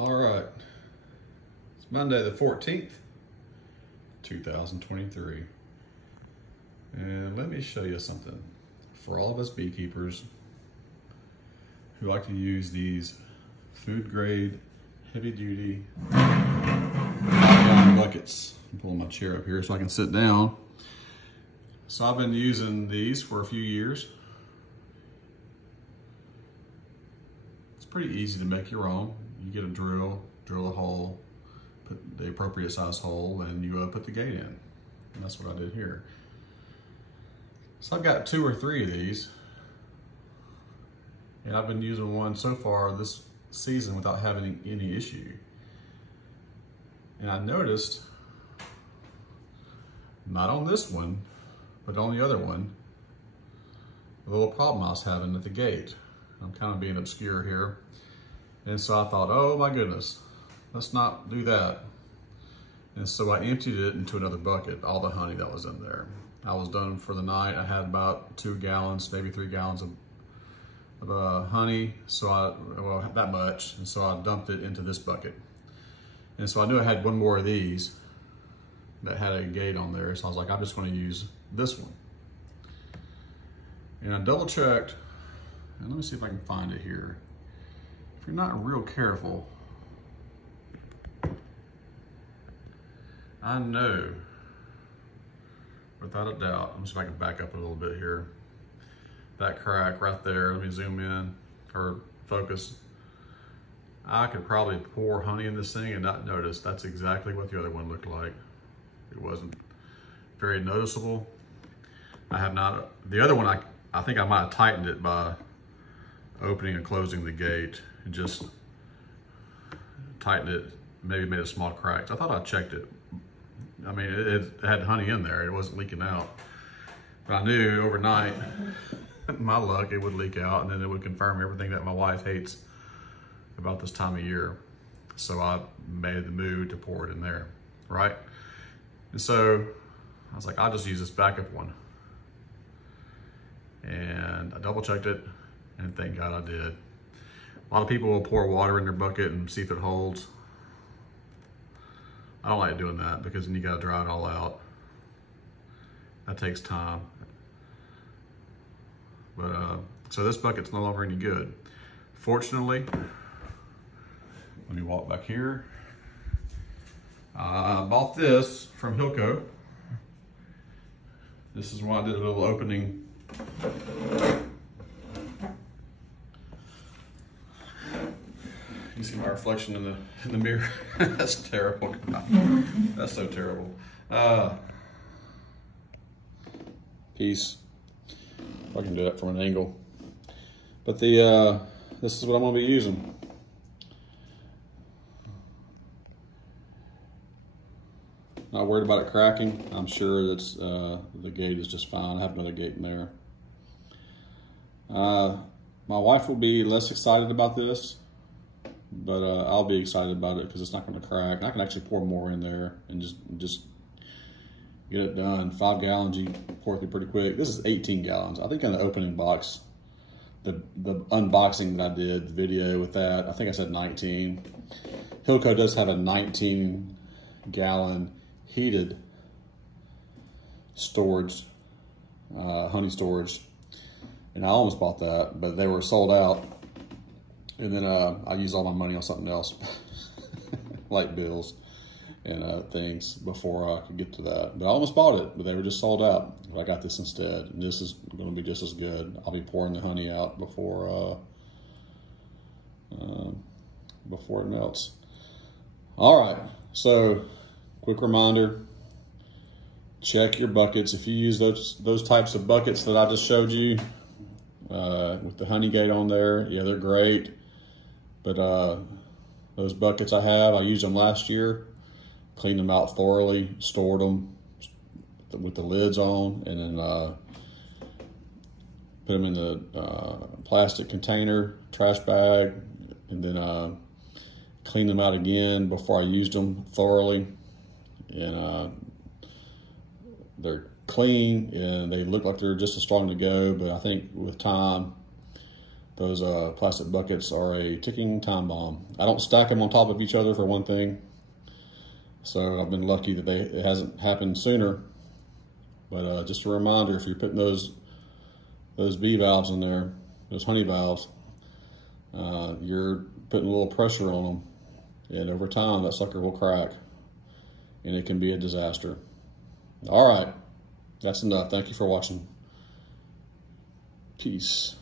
All right, it's Monday the 14th, 2023. And let me show you something. For all of us beekeepers who like to use these food grade, heavy duty, 5-gallon buckets. I'm pulling my chair up here so I can sit down. So I've been using these for a few years. It's pretty easy to make your own. You get a drill a hole, put the appropriate size hole, and you put the gate in. And that's what I did here. So I've got 2 or 3 of these, and I've been using one so far this season without having any issue. And I noticed, not on this one, but on the other one, the little problem I was having at the gate. I'm kind of being obscure here. And so I thought, oh my goodness, let's not do that. And so I emptied it into another bucket, all the honey that was in there. I was done for the night. I had about 2 gallons, maybe 3 gallons of honey. So well, that much. And so I dumped it into this bucket. And so I knew I had one more of these that had a gate on there. So I was like, I'm just going to use this one. And I double checked, and let me see if I can find it here. If you're not real careful, I know, without a doubt, let me see if I can back up a little bit here. That crack right there, let me zoom in, or focus. I could probably pour honey in this thing and not notice. That's exactly what the other one looked like. It wasn't very noticeable. I have not, the other one, I think I might have tightened it by opening and closing the gate and just tightened it, maybe made a small crack. I thought I checked it. I mean, it had honey in there. It wasn't leaking out. But I knew overnight, my luck, it would leak out, and then it would confirm everything that my wife hates about this time of year. So I made the move to pour it in there, right? And so I was like, I'll just use this backup one. And I double checked it, and thank God I did. A lot of people will pour water in their bucket and see if it holds. I don't like doing that because then you gotta dry it all out. That takes time. But so this bucket's no longer any good. Fortunately, let me walk back here. I bought this from Hilco. This is why I did a little opening. You see my reflection in the mirror. That's terrible. That's so terrible. Peace. If I can do that from an angle. But this is what I'm gonna be using. Not worried about it cracking. I'm sure that's the gate is just fine. I have another gate in there. My wife will be less excited about this, but I'll be excited about it because it's not going to crack. I can actually pour more in there and just get it done. 5 gallons, you pour through pretty quick. This is 18 gallons. I think in the opening box, the unboxing that I did, the video with that, I think I said 19. Hilco does have a 19 gallon heated storage, honey storage. And I almost bought that, but they were sold out. And then I used all my money on something else, light bills and things before I could get to that. But I almost bought it, but they were just sold out. But I got this instead, and this is going to be just as good. I'll be pouring the honey out before it melts. All right, so quick reminder: check your buckets. If you use those types of buckets that I just showed you with the honey gate on there, yeah, they're great. But those buckets I used them last year, cleaned them out thoroughly, stored them with the lids on, and then put them in the plastic container, trash bag, and then cleaned them out again before I used them thoroughly. And they're clean and they look like they're just as strong to go, but I think with time Those plastic buckets are a ticking time bomb. I don't stack them on top of each other for one thing, so I've been lucky that it hasn't happened sooner. But just a reminder, if you're putting those bee valves in there, those honey valves, you're putting a little pressure on them, and over time that sucker will crack, and it can be a disaster. All right, that's enough. Thank you for watching. Peace.